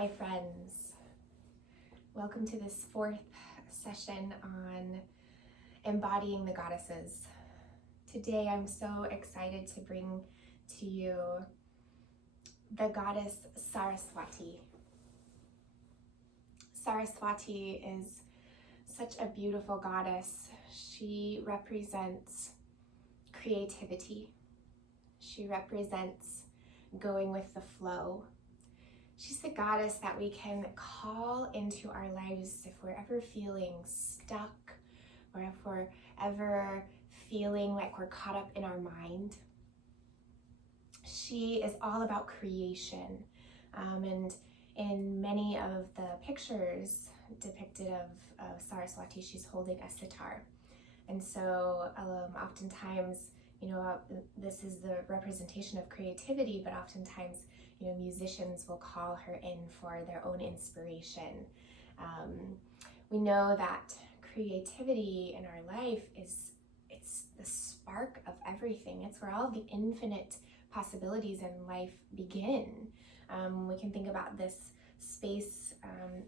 my friends. Welcome to this fourth session on embodying the goddesses. Today I'm so excited to bring to you the goddess Saraswati. Saraswati is such a beautiful goddess. She represents creativity. She represents going with the flow. She's the goddess that we can call into our lives if we're ever feeling stuck or if we're ever feeling like we're caught up in our mind. She is all about creation, and in many of the pictures depicted of Saraswati, she's holding a sitar. And so oftentimes, this is the representation of creativity, but oftentimes, musicians will call her in for their own inspiration. We know that creativity in our life it's the spark of everything. It's where all the infinite possibilities in life begin. We can think about this space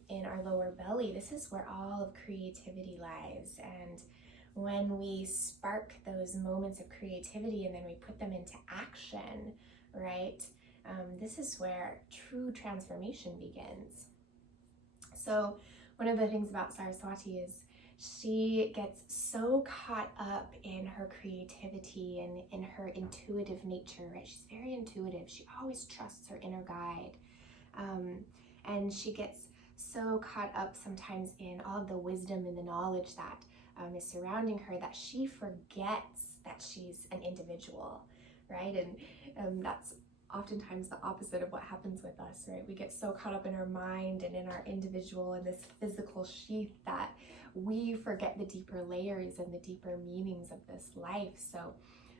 in our lower belly. This is where all of creativity lies. And when we spark those moments of creativity and then we put them into action, right? This is where true transformation begins. So one of the things about Saraswati is she gets so caught up in her creativity and in her intuitive nature, right? She's very intuitive. She always trusts her inner guide. And she gets so caught up sometimes in all of the wisdom and the knowledge that is surrounding her that she forgets that she's an individual, right? And that's oftentimes the opposite of what happens with us, right? We get so caught up in our mind and in our individual and this physical sheath that we forget the deeper layers and the deeper meanings of this life. So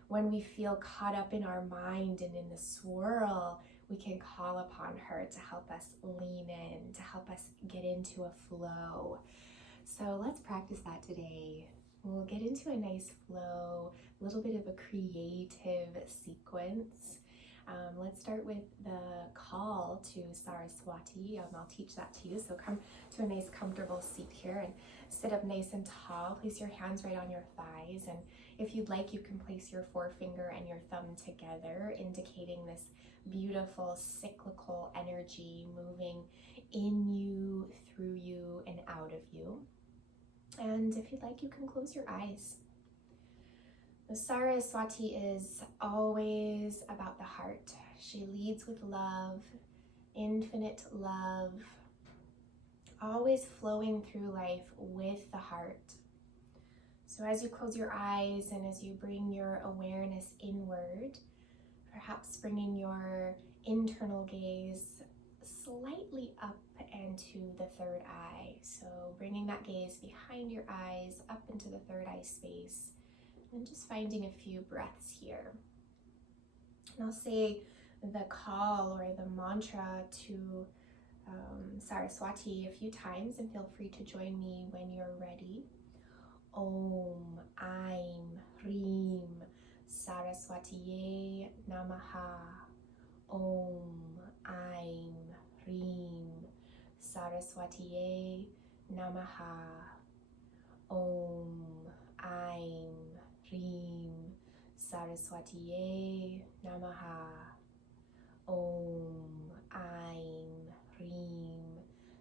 when we feel caught up in our mind and in the swirl, we can call upon her to help us lean in, to help us get into a flow. So let's practice that today. We'll get into a nice flow, a little bit of a creative sequence. Let's start with the call to Saraswati. I'll teach that to you. So come to a nice comfortable seat here and sit up nice and tall. Place your hands right on your thighs. And if you'd like, you can place your forefinger and your thumb together, indicating this beautiful cyclical energy moving in you, through you, and out of you. And if you'd like, you can close your eyes. The Saraswati is always about the heart. She leads with love, infinite love, always flowing through life with the heart. So as you close your eyes and as you bring your awareness inward, perhaps bringing your internal gaze slightly up and to the third eye. So bringing that gaze behind your eyes, up into the third eye space, and just finding a few breaths here. And I'll say the call or the mantra to Saraswati a few times, and feel free to join me when you're ready. Om, Aim, Hreem, Saraswatiye Namaha. Om, Aim, Hreem, Saraswatiye Namaha. Om, Aim, Hreem, Saraswatiye Namaha. Om, Aim, Hreem,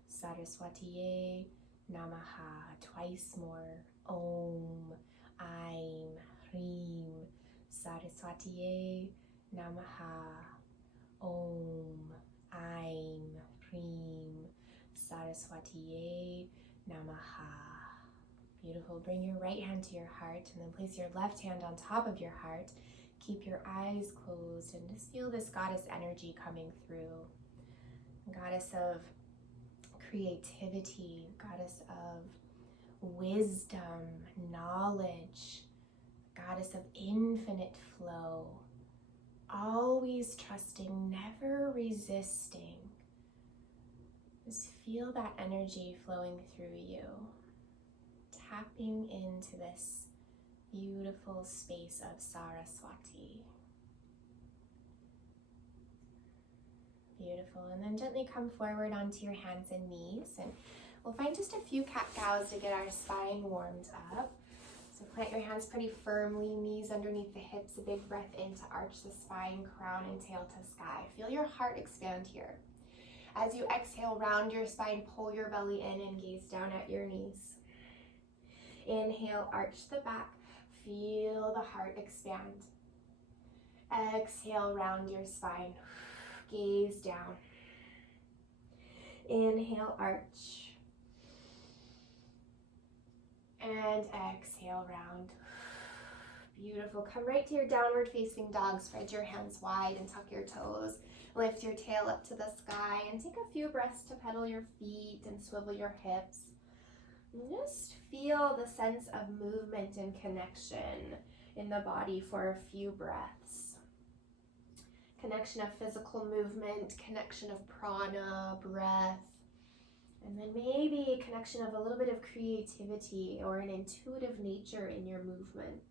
Saraswatiye Namaha. Twice more. Om, Aim, Hreem, Saraswatiye Namaha. Om, Aim, Hreem, Saraswatiye Namaha. Beautiful. Bring your right hand to your heart and then place your left hand on top of your heart. Keep your eyes closed and just feel this goddess energy coming through. Goddess of creativity, goddess of wisdom, knowledge, goddess of infinite flow. Always trusting, never resisting. Just feel that energy flowing through you. Tapping into this beautiful space of Saraswati. Beautiful. And then gently come forward onto your hands and knees, and we'll find just a few cat-cows to get our spine warmed up. So plant your hands pretty firmly, knees underneath the hips, a big breath in to arch the spine, crown and tail to sky. Feel your heart expand here. As you exhale, round your spine, pull your belly in and gaze down at your knees. Inhale, arch the back, feel the heart expand. Exhale, round your spine, gaze down. Inhale, arch. And exhale, round. Beautiful. Come right to your downward facing dog. Spread your hands wide and tuck your toes. Lift your tail up to the sky and take a few breaths to pedal your feet and swivel your hips. And just feel the sense of movement and connection in the body for a few breaths. Connection of physical movement, connection of prana, breath, and then maybe a connection of a little bit of creativity or an intuitive nature in your movement.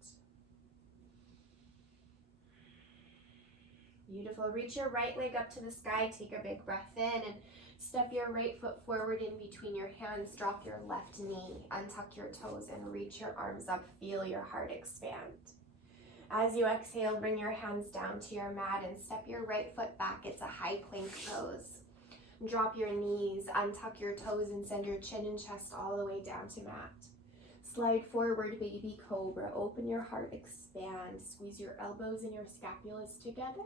Beautiful. Reach your right leg up to the sky. Take a big breath in and step your right foot forward in between your hands. Drop your left knee. Untuck your toes and reach your arms up. Feel your heart expand. As you exhale, bring your hands down to your mat and step your right foot back. It's a high plank pose. Drop your knees, untuck your toes, and send your chin and chest all the way down to mat. Slide forward, baby cobra. Open your heart, expand. Squeeze your elbows and your scapulas together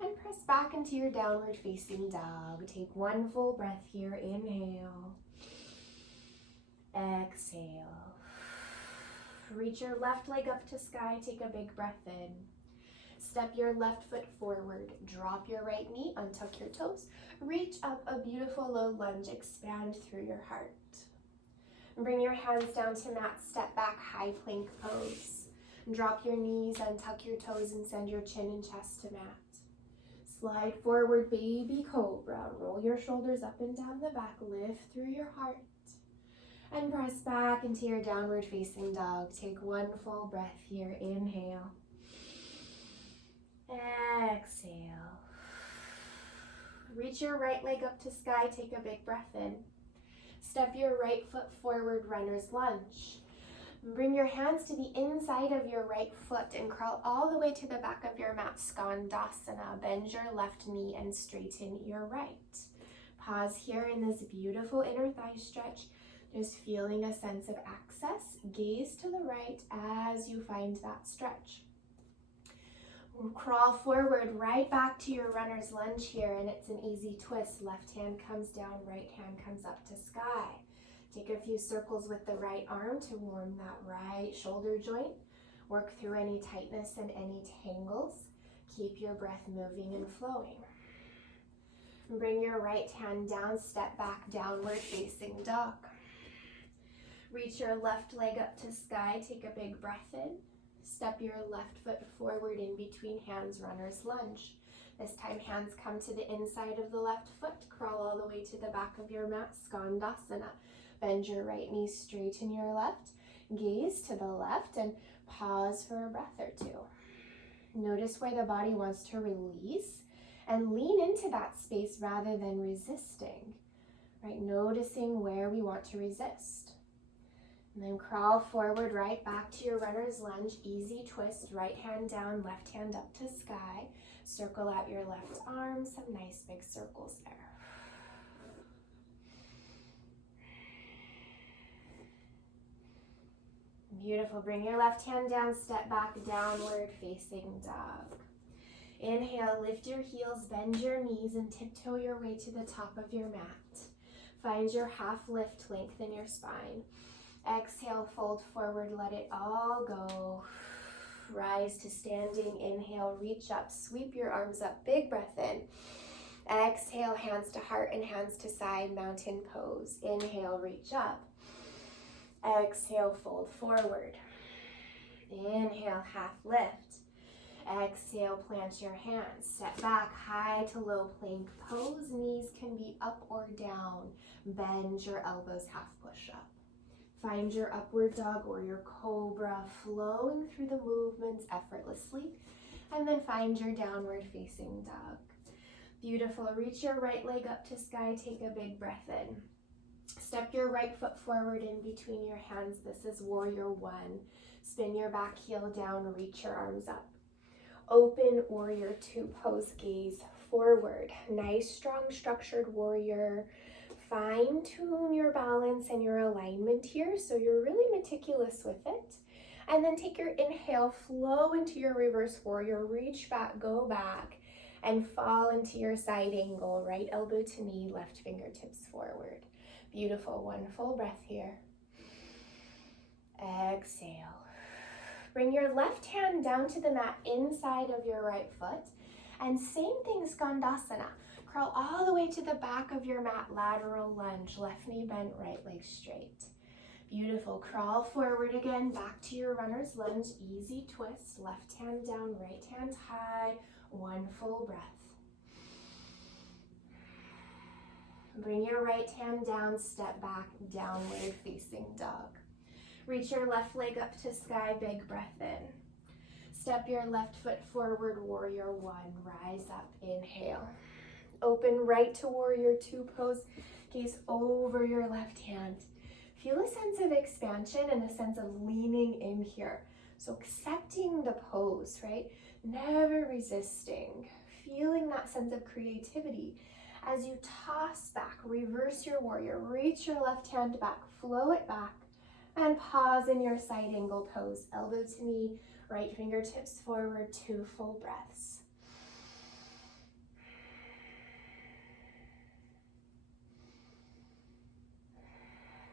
and press back into your downward facing dog. Take one full breath here. Inhale. Exhale. Reach your left leg up to sky. Take a big breath in. Step your left foot forward. Drop your right knee. Untuck your toes. Reach up, a beautiful low lunge. Expand through your heart. Bring your hands down to mat. Step back, high plank pose. Drop your knees, untuck your toes, and send your chin and chest to mat. Slide forward, baby cobra. Roll your shoulders up and down the back. Lift through your heart. And press back into your downward facing dog. Take one full breath here. Inhale. Exhale. Reach your right leg up to sky. Take a big breath in. Step your right foot forward, runner's lunge. Bring your hands to the inside of your right foot and crawl all the way to the back of your mat, Skandasana. Bend your left knee and straighten your right. Pause here in this beautiful inner thigh stretch, just feeling a sense of access. Gaze to the right as you find that stretch. Crawl forward right back to your runner's lunge here, and it's an easy twist. Left hand comes down, right hand comes up to sky. Take a few circles with the right arm to warm that right shoulder joint. Work through any tightness and any tangles. Keep your breath moving and flowing. Bring your right hand down, step back, downward facing dog. Reach your left leg up to sky, take a big breath in. Step your left foot forward in between hands, runner's lunge. This time hands come to the inside of the left foot. Crawl all the way to the back of your mat, Skandasana. Bend your right knee, straighten your left. Gaze to the left and pause for a breath or two. Notice where the body wants to release and lean into that space rather than resisting. Right? Noticing where we want to resist. And then crawl forward right back to your runner's lunge. Easy twist, right hand down, left hand up to sky. Circle out your left arm, some nice big circles there. Beautiful. Bring your left hand down, step back, downward facing dog. Inhale, lift your heels, bend your knees, and tiptoe your way to the top of your mat. Find your half lift, lengthen your spine. Exhale, fold forward, let it all go. Rise to standing. Inhale, reach up, sweep your arms up, big breath in. Exhale, hands to heart and hands to side, mountain pose. Inhale, reach up. Exhale, fold forward. Inhale, half lift. Exhale, plant your hands. Step back, high to low plank pose. Knees can be up or down. Bend your elbows, half push up. Find your upward dog or your cobra, flowing through the movements effortlessly. And then find your downward facing dog. Beautiful. Reach your right leg up to sky. Take a big breath in. Step your right foot forward in between your hands. This is warrior one. Spin your back heel down. Reach your arms up. Open warrior two pose. Gaze forward. Nice, strong, structured warrior. Fine tune your balance and your alignment here, so you're really meticulous with it. And then take your inhale, flow into your reverse warrior, reach back, go back, and fall into your side angle, right elbow to knee, left fingertips forward. Beautiful. One full breath here. Exhale. Bring your left hand down to the mat inside of your right foot. And same thing, Skandasana. Crawl all the way to the back of your mat, lateral lunge, left knee bent, right leg straight. Beautiful. Crawl forward again, back to your runner's lunge, easy twist, left hand down, right hand high, one full breath. Bring your right hand down, step back, downward facing dog. Reach your left leg up to sky, big breath in. Step your left foot forward, warrior one, rise up, inhale. Open right to warrior two pose, gaze over your left hand. Feel a sense of expansion and a sense of leaning in here. So accepting the pose, right? Never resisting. Feeling that sense of creativity. As you toss back, reverse your warrior, reach your left hand back, flow it back, and pause in your side angle pose. Elbow to knee, right fingertips forward, two full breaths.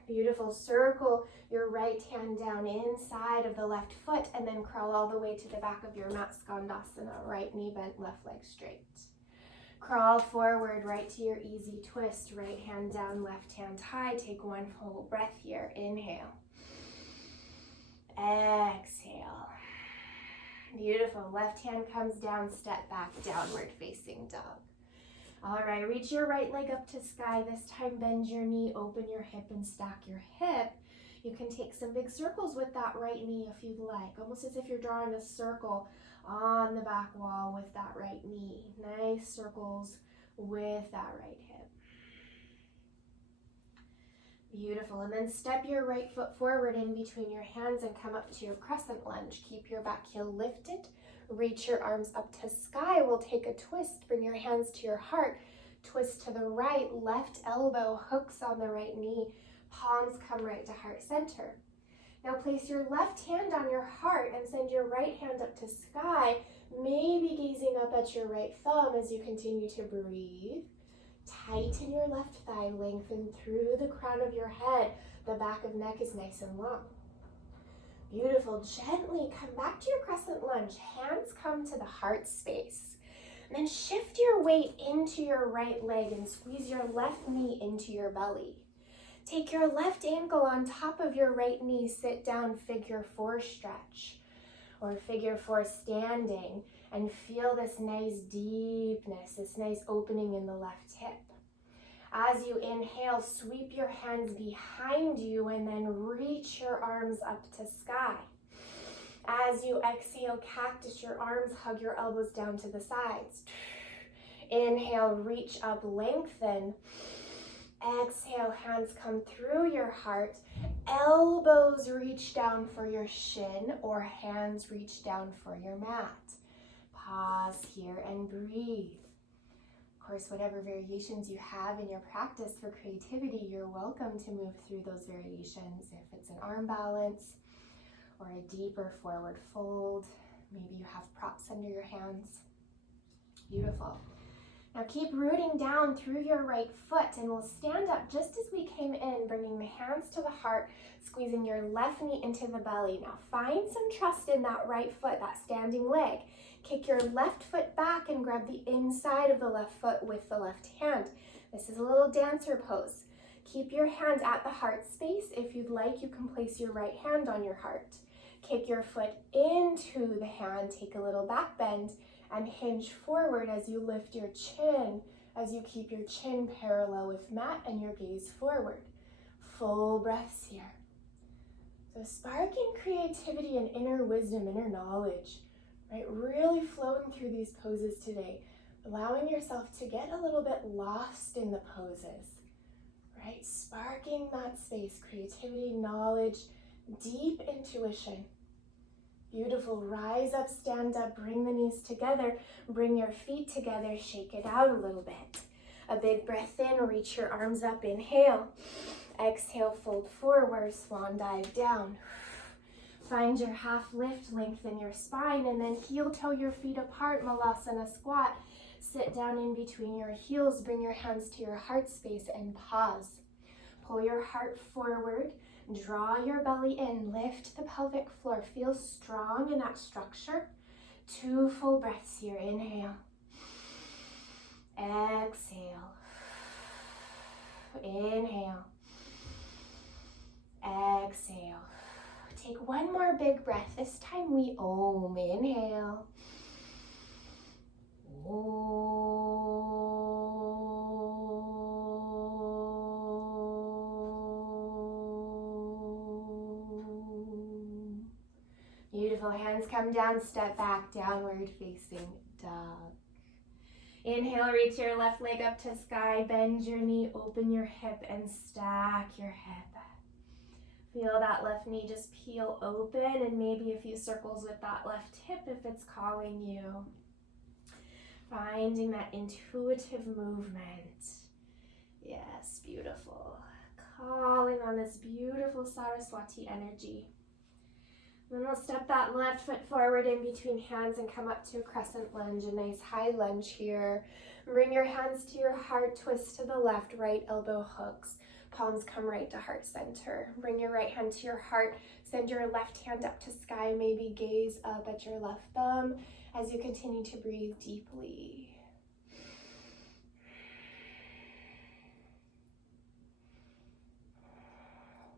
Beautiful. Circle your right hand down inside of the left foot and then crawl all the way to the back of your mat, Skandasana. Right knee bent, left leg straight. Crawl forward right to your easy twist. Right hand down, left hand high. Take one full breath here. Inhale. Exhale. Beautiful. Left hand comes down, step back, downward facing dog. All right, reach your right leg up to sky. This time bend your knee, open your hip and stack your hip. You can take some big circles with that right knee if you'd like, almost as if you're drawing a circle on the back wall with that right knee. Nice circles with that right hip. Beautiful. And then step your right foot forward in between your hands and come up to your crescent lunge. Keep your back heel lifted. Reach your arms up to sky. We'll take a twist. Bring your hands to your heart. Twist to the right. Left elbow hooks on the right knee. Palms come right to heart center. Now place your left hand on your heart and send your right hand up to sky, maybe gazing up at your right thumb as you continue to breathe. Tighten your left thigh, lengthen through the crown of your head. The back of neck is nice and long. Beautiful. Gently come back to your crescent lunge. Hands come to the heart space. And then shift your weight into your right leg and squeeze your left knee into your belly. Take your left ankle on top of your right knee. Sit down, figure four stretch or figure four standing, and feel this nice deepness, this nice opening in the left hip. As you inhale, sweep your hands behind you and then reach your arms up to sky. As you exhale, cactus your arms, hug your elbows down to the sides. Inhale, reach up, lengthen. Exhale, hands come through your heart. Elbows reach down for your shin or hands reach down for your mat. Pause here and breathe. Of course, whatever variations you have in your practice for creativity, you're welcome to move through those variations. If it's an arm balance or a deeper forward fold, maybe you have props under your hands. Beautiful. Now keep rooting down through your right foot and we'll stand up just as we came in, bringing the hands to the heart, squeezing your left knee into the belly. Now find some trust in that right foot, that standing leg. Kick your left foot back and grab the inside of the left foot with the left hand. This is a little dancer pose. Keep your hand at the heart space. If you'd like, you can place your right hand on your heart. Kick your foot into the hand, take a little back bend, and hinge forward as you lift your chin, as you keep your chin parallel with mat and your gaze forward. Full breaths here. So sparking creativity and inner wisdom, inner knowledge, right? Really flowing through these poses today. allowing yourself to get a little bit lost in the poses, right? Sparking that space, creativity, knowledge, deep intuition. Beautiful. Rise up, stand up, bring the knees together, bring your feet together, shake it out a little bit. A big breath in, reach your arms up, inhale. Exhale, fold forward, swan dive down. Find your half lift, lengthen your spine, and then heel toe your feet apart, malasana squat. Sit down in between your heels, bring your hands to your heart space and pause. Pull your heart forward, draw your belly in, lift the pelvic floor. Feel strong in that structure. 2 full breaths here. Inhale. Exhale. Inhale. Exhale. Take 1 more big breath. This time we Om. Inhale. Beautiful. Hands come down, step back, downward facing dog. Inhale, reach your left leg up to sky, bend your knee, open your hip, and stack your hip. Feel that left knee just peel open, and maybe a few circles with that left hip if it's calling you. Finding that intuitive movement. Yes, beautiful. Calling on this beautiful Saraswati energy. Then we'll step that left foot forward in between hands and come up to a crescent lunge, a nice high lunge here. Bring your hands to your heart, twist to the left, right elbow hooks. Palms come right to heart center. Bring your right hand to your heart, send your left hand up to sky, maybe gaze up at your left thumb as you continue to breathe deeply.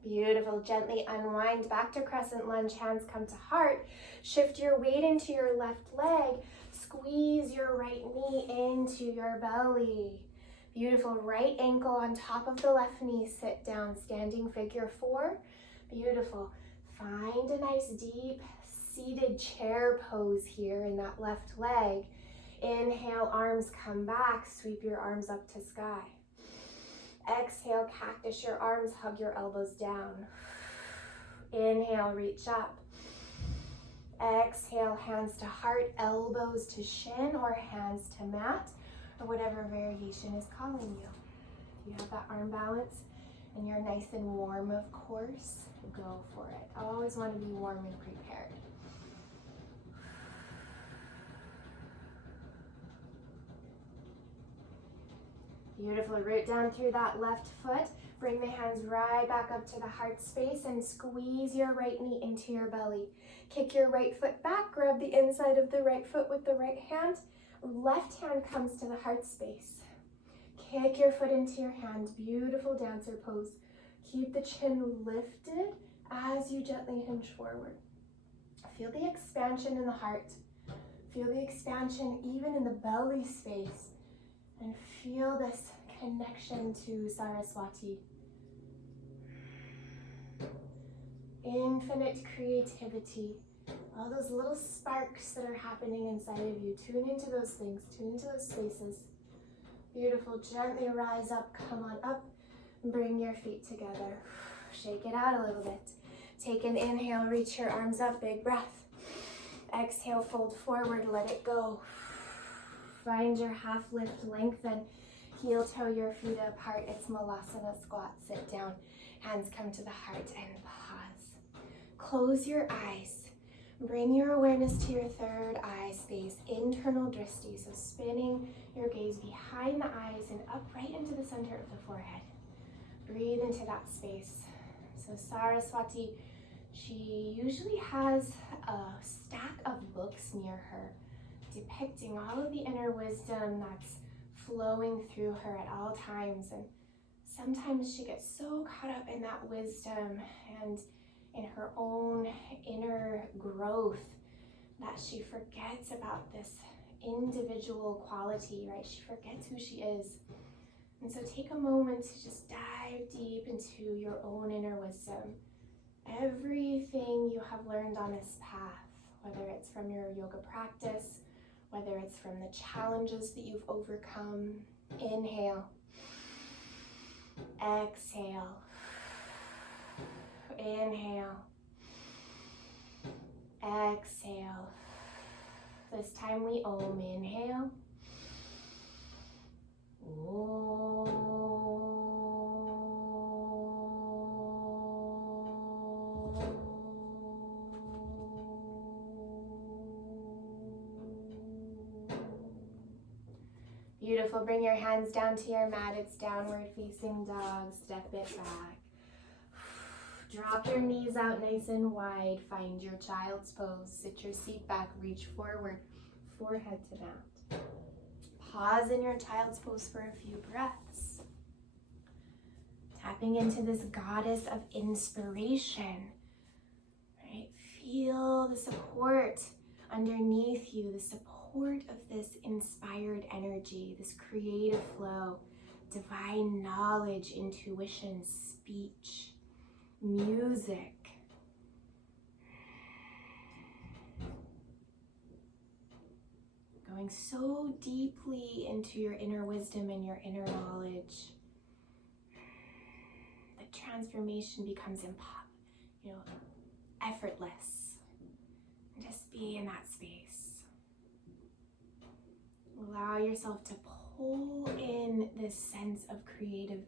Beautiful. Gently unwind back to crescent lunge. Hands come to heart. Shift your weight into your left leg. Squeeze your right knee into your belly. Beautiful. Right ankle on top of the left knee. Sit down. Standing figure 4. Beautiful. Find a nice deep seated chair pose here in that left leg. Inhale, arms come back. Sweep your arms up to sky. Exhale, cactus your arms, hug your elbows down. Inhale, reach up. Exhale, hands to heart, elbows to shin, or hands to mat, or whatever variation is calling you. If you have that arm balance and you're nice and warm, of course, go for it. I always want to be warm and prepared. Beautiful. Root down through that left foot. Bring the hands right back up to the heart space and squeeze your right knee into your belly. Kick your right foot back. Grab the inside of the right foot with the right hand. Left hand comes to the heart space. Kick your foot into your hand. Beautiful dancer pose. Keep the chin lifted as you gently hinge forward. Feel the expansion in the heart. Feel the expansion even in the belly space. And feel this connection to Saraswati. Infinite creativity. All those little sparks that are happening inside of you. Tune into those things. Tune into those spaces. Beautiful. Gently rise up. Come on up. Bring your feet together. Shake it out a little bit. Take an inhale. Reach your arms up. Big breath. Exhale. Fold forward. Let it go. Find your half lift, lengthen, heel toe your feet apart. It's malasana squat. Sit down, hands come to the heart and pause. Close your eyes. Bring your awareness to your third eye space, internal drishti. So spinning your gaze behind the eyes and up right into the center of the forehead. Breathe into that space. So Saraswati, she usually has a stack of books near her, depicting all of the inner wisdom that's flowing through her at all times. And sometimes she gets so caught up in that wisdom and in her own inner growth that she forgets about this individual quality, right? She forgets who she is. And so take a moment to just dive deep into your own inner wisdom. Everything you have learned on this path, whether it's from your yoga practice, whether it's from the challenges that you've overcome. Inhale, exhale, inhale, exhale. This time we Om. Inhale. Beautiful. Bring your hands down to your mat. It's downward facing dog. Step it back. Drop your knees out nice and wide. Find your child's pose. Sit your seat back. Reach forward. Forehead to mat. Pause in your child's pose for a few breaths. Tapping into this goddess of inspiration. Right? Feel the support underneath you, the support of this inspired energy, this creative flow, divine knowledge, intuition, speech, music. Going so deeply into your inner wisdom and your inner knowledge. The transformation becomes effortless. Just be in that space. Allow yourself to pull in this sense of creative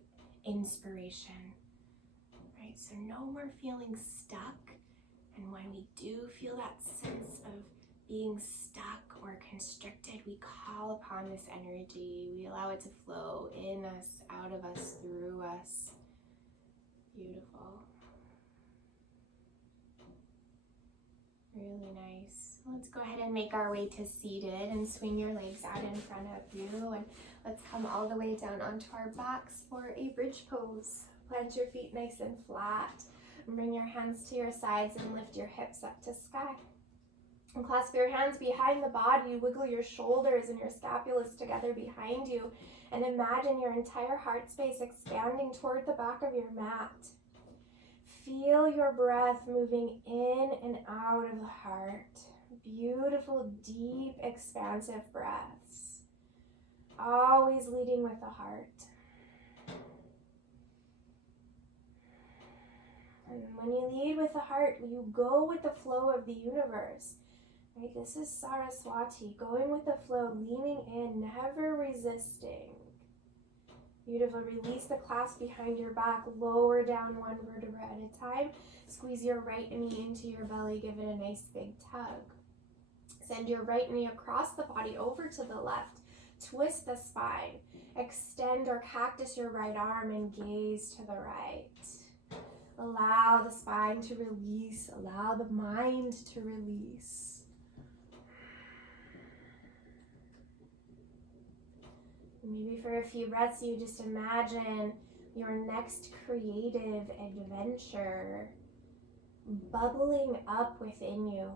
inspiration. Right? So no more feeling stuck. And when we do feel that sense of being stuck or constricted, we call upon this energy. We allow it to flow in us, out of us, through us. Beautiful. Really nice. Let's go ahead and make our way to seated and swing your legs out in front of you. And let's come all the way down onto our backs for a bridge pose. Plant your feet nice and flat. And bring your hands to your sides and lift your hips up to sky. And clasp your hands behind the body. Wiggle your shoulders and your scapulas together behind you. And imagine your entire heart space expanding toward the back of your mat. Feel your breath moving in and out of the heart. Beautiful, deep, expansive breaths. Always leading with the heart. And when you lead with the heart, you go with the flow of the universe. Right? This is Saraswati, going with the flow, leaning in, never resisting. Beautiful. Release the clasp behind your back. Lower down one vertebra at a time. Squeeze your right knee into your belly. Give it a nice big tug. Send your right knee across the body over to the left. Twist the spine. Extend or cactus your right arm and gaze to the right. Allow the spine to release. Allow the mind to release. Maybe for a few breaths, you just imagine your next creative adventure bubbling up within you.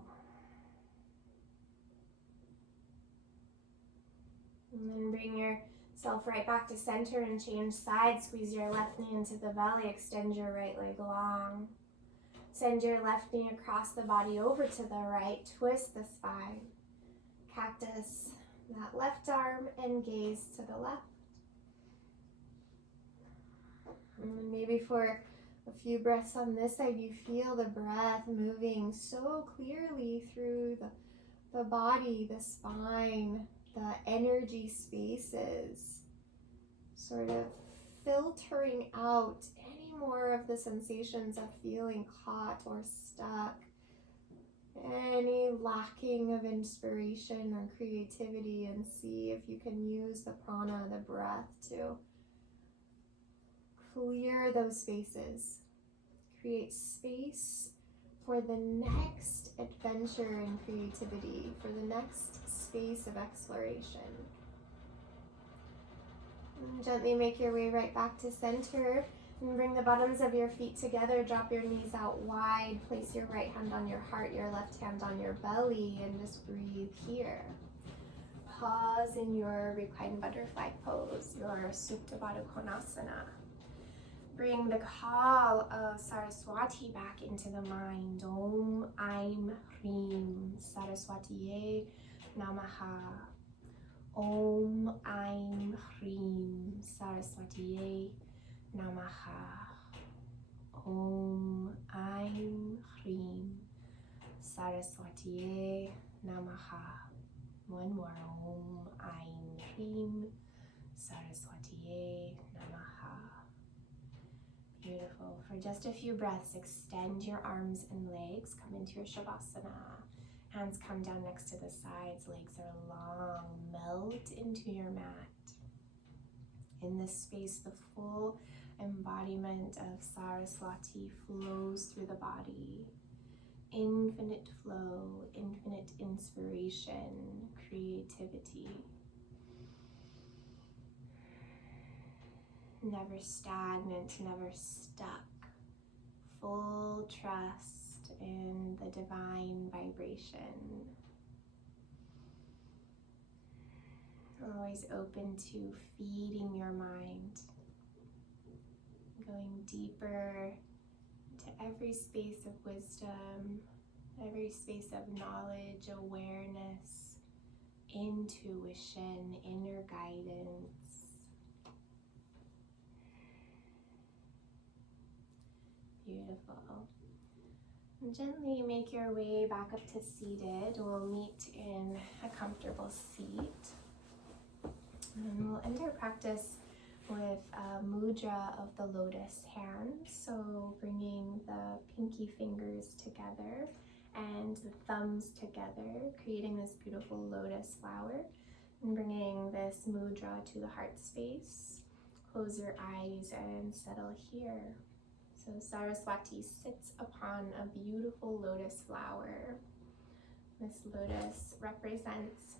And then bring yourself right back to center and change sides. Squeeze your left knee into the belly. Extend your right leg long. Send your left knee across the body over to the right. Twist the spine. Cactus that left arm and gaze to the left. And maybe for a few breaths on this side, you feel the breath moving so clearly through the body, the spine, the energy spaces, sort of filtering out any more of the sensations of feeling caught or stuck, any lacking of inspiration or creativity, and see if you can use the prana, the breath, to clear those spaces. Create space for the next adventure in creativity, for the next space of exploration. And gently make your way right back to center. And bring the bottoms of your feet together. Drop your knees out wide. Place your right hand on your heart, your left hand on your belly, and just breathe here. Pause in your reclined butterfly pose, your Supta Baddha Konasana. Bring the call of Saraswati back into the mind. Om Aim Hreem Saraswatiye Namaha. Om Aim Hrim Saraswati Namaha. Om Aim Hrim Saraswati Namaha. One more. Om Aim Hrim Saraswati Namaha. Beautiful. For just a few breaths, extend your arms and legs. Come into your Shavasana. Hands come down next to the sides. Legs are long. Melt into your mat. In this space, the full embodiment of Saraswati flows through the body. Infinite flow, infinite inspiration, creativity. Never stagnant, never stuck. Full trust in the divine vibration. Always open to feeding your mind. Going deeper into every space of wisdom, every space of knowledge, awareness, intuition, inner guidance. Beautiful. And gently make your way back up to seated. We'll meet in a comfortable seat. And we'll end our practice with a mudra of the lotus hand. So bringing the pinky fingers together and the thumbs together, creating this beautiful lotus flower. And bringing this mudra to the heart space. Close your eyes and settle here. So Saraswati sits upon a beautiful lotus flower. This lotus represents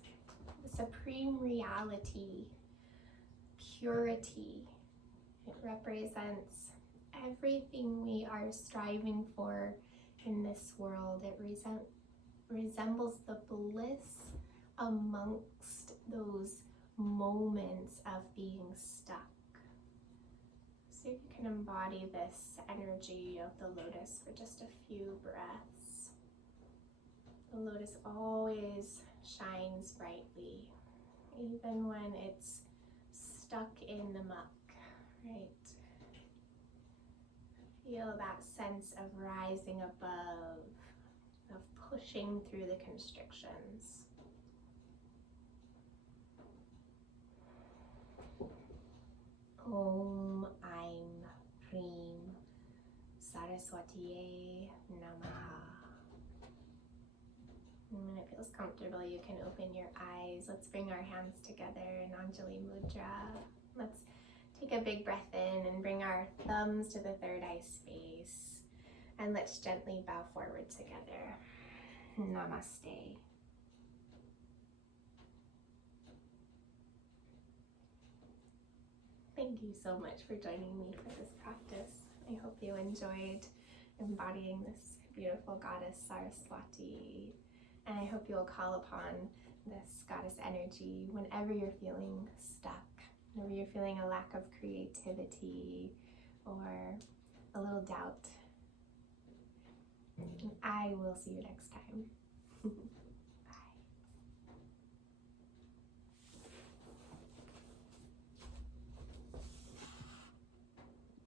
the supreme reality, purity. It represents everything we are striving for in this world. It resembles the bliss amongst those moments of being stuck. So you can embody this energy of the lotus for just a few breaths. The lotus always shines brightly, even when it's stuck in the muck, right? Feel that sense of rising above, of pushing through the constrictions. Om Aim Hrim Saraswati Namaha. And when it feels comfortable, you can open your eyes. Let's bring our hands together in Anjali Mudra. Let's take a big breath in and bring our thumbs to the third eye space. And let's gently bow forward together. Namaste. Thank you so much for joining me for this practice. I hope you enjoyed embodying this beautiful goddess Saraswati. And I hope you'll call upon this goddess energy whenever you're feeling stuck, whenever you're feeling a lack of creativity or a little doubt. I will see you next time.